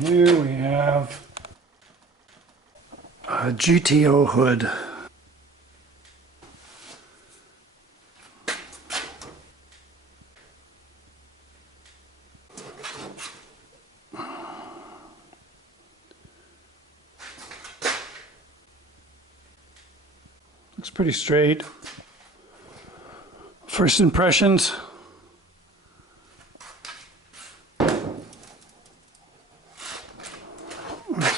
Here we have a GTO hood. Looks pretty straight. First impressions.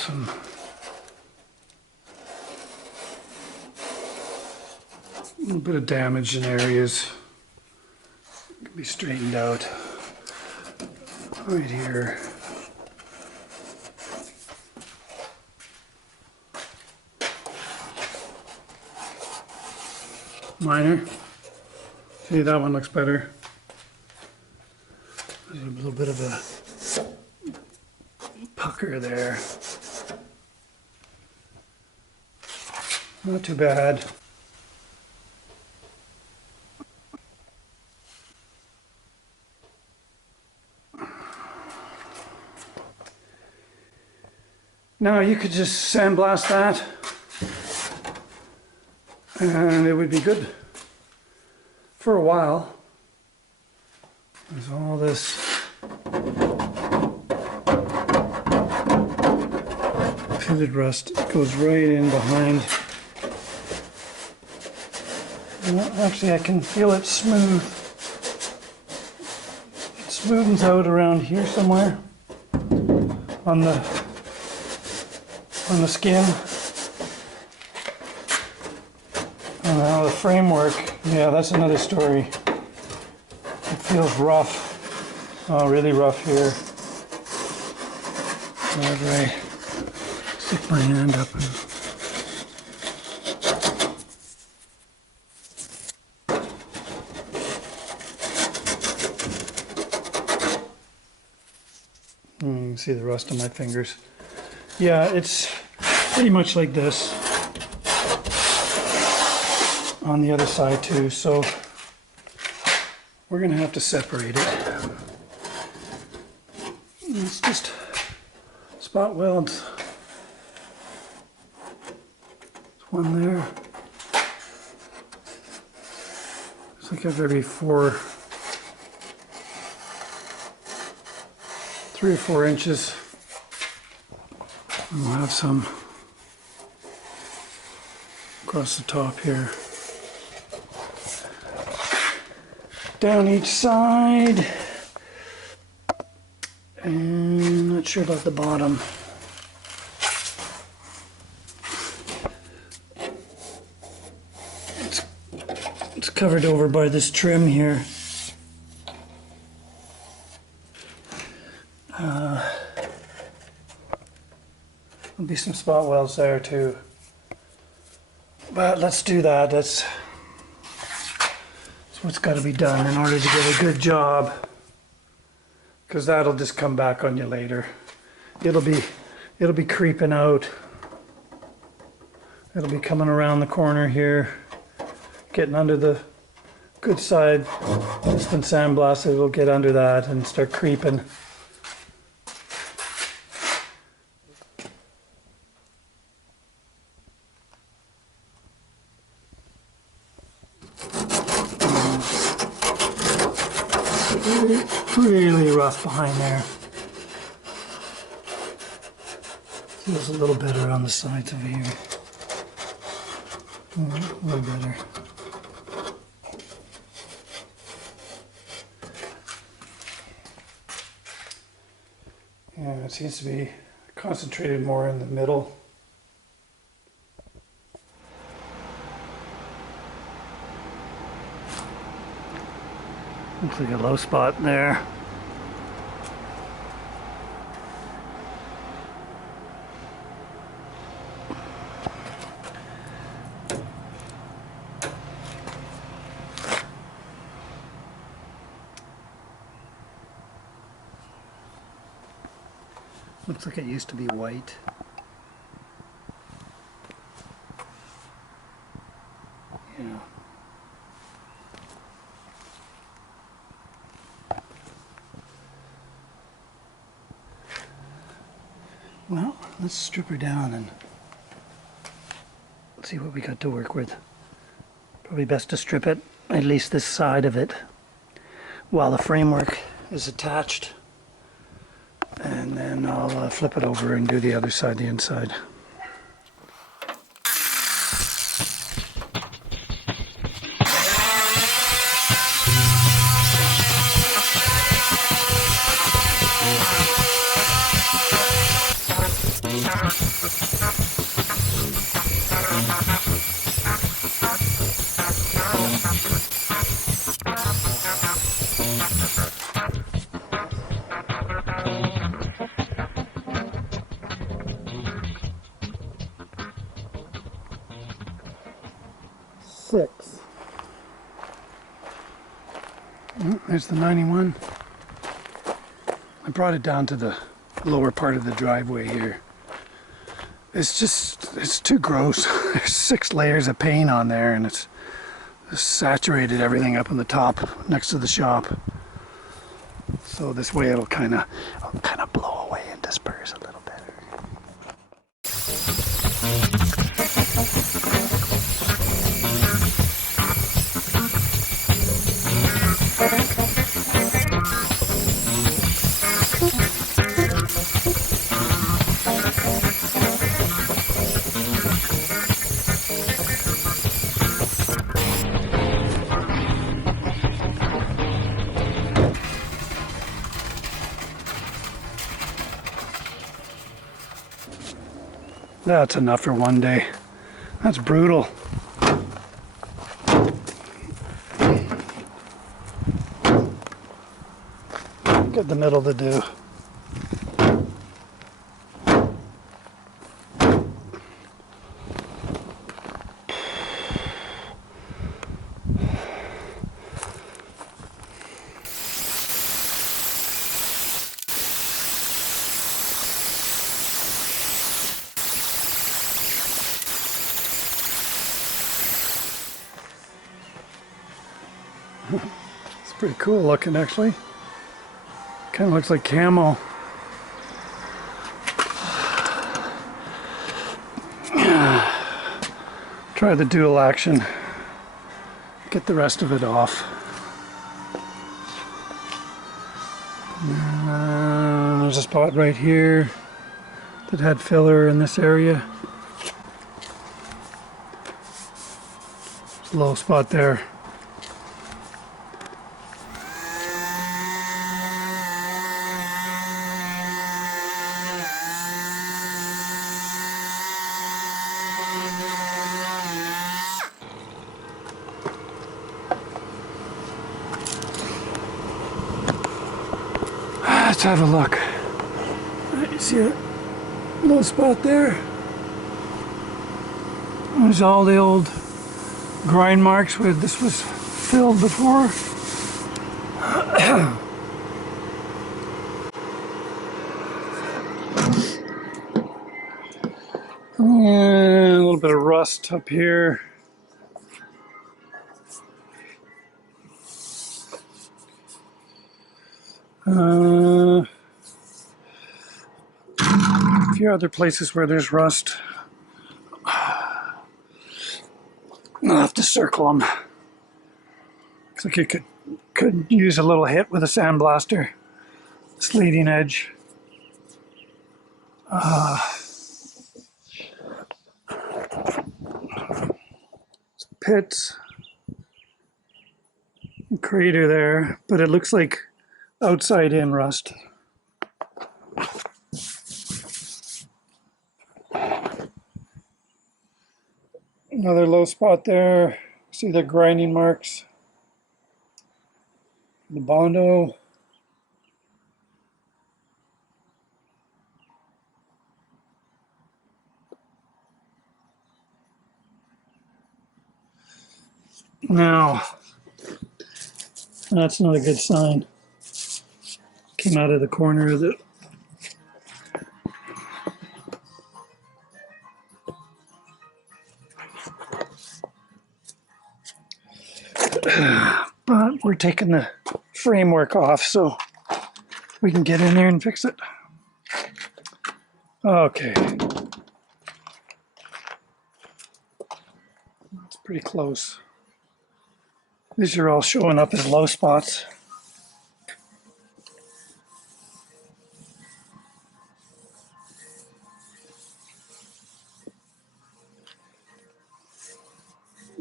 Some a little bit of damage in areas. Can be straightened out right here. Minor. See, that one looks better. There's a little bit of a pucker there. Not too bad. Now you could just sandblast that and it would be good for a while. There's all this pitted rust. It goes right in behind. Well, actually, I can feel it smooth. It smoothens out around here somewhere on the skin. And now the framework, yeah, that's another story. It feels rough. Oh, really rough here. Whenever I stick my hand up and you can see the rust on my fingers. Yeah, it's pretty much like this on the other side too, so we're gonna have to separate it. It's just spot welds. There's one there. It's like every 3 or 4 inches. And we'll have some across the top here. Down each side. And not sure about the bottom. It's covered over by this trim here. There'll be some spot welds there too. But let's do that. That's what's got to be done in order to get a good job. Because that'll just come back on you later. It'll be creeping out. It'll be coming around the corner here, getting under the good side. It's been sandblasted. It'll get under that and start creeping. Really rough behind there. Feels a little better on the sides of here. A little better. Yeah, it seems to be concentrated more in the middle. Looks like a low spot there. Looks like it used to be white. Yeah. let's strip her down and see what we got to work with. Probably best to strip it, at least this side of it, while the framework is attached. And then I'll flip it over and do the other side, the inside. There's the 91. I brought it down to the lower part of the driveway here. It's too gross. There's 6 layers of paint on there, and it's saturated everything up on the top next to the shop. So this way it'll kind of blow away and disperse a little better. That's enough for one day. That's brutal. Get the middle to do. It's pretty cool looking, actually. Kind of looks like camo. Try the dual action. Get the rest of it off. There's a spot right here that had filler in this area. There's a low spot there. Let's have a look. You see a little spot there? There's all the old grind marks where this was filled before. And a little bit of rust up here. A few other places where there's rust. I'll have to circle them. Looks like you could use a little hit with a sandblaster. This leading edge. Pits. Crater there, but it looks like outside in rust. Another low spot there. See the grinding marks. The Bondo. Now, that's not a good sign. Came out of the corner of the but we're taking the framework off so we can get in there and fix it. Okay. It's pretty close. These are all showing up as low spots.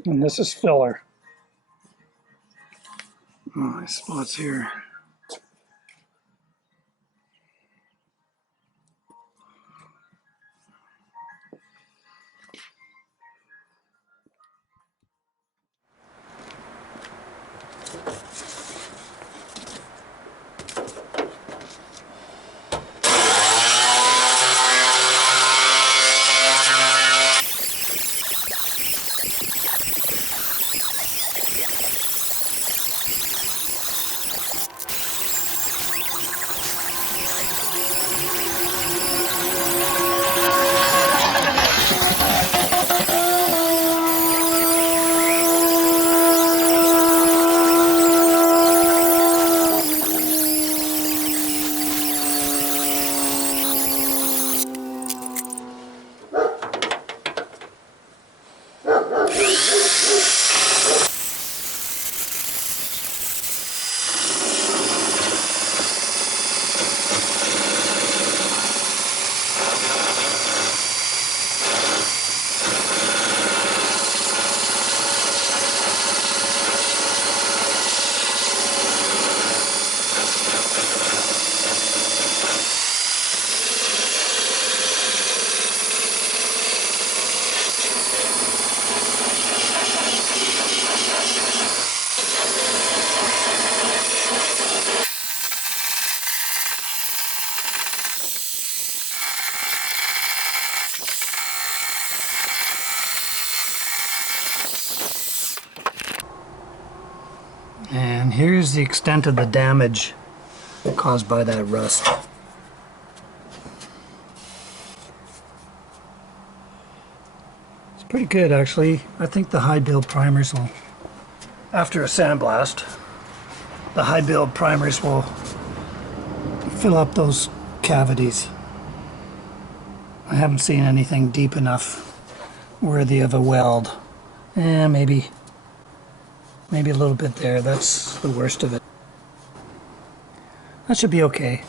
And this is filler. Oh, nice spots here. And here's the extent of the damage caused by that rust. It's pretty good, actually. I think the high build primers will, after a sandblast, the high build primers will fill up those cavities. I haven't seen anything deep enough worthy of a weld. Maybe a little bit there. That's the worst of it. That should be okay.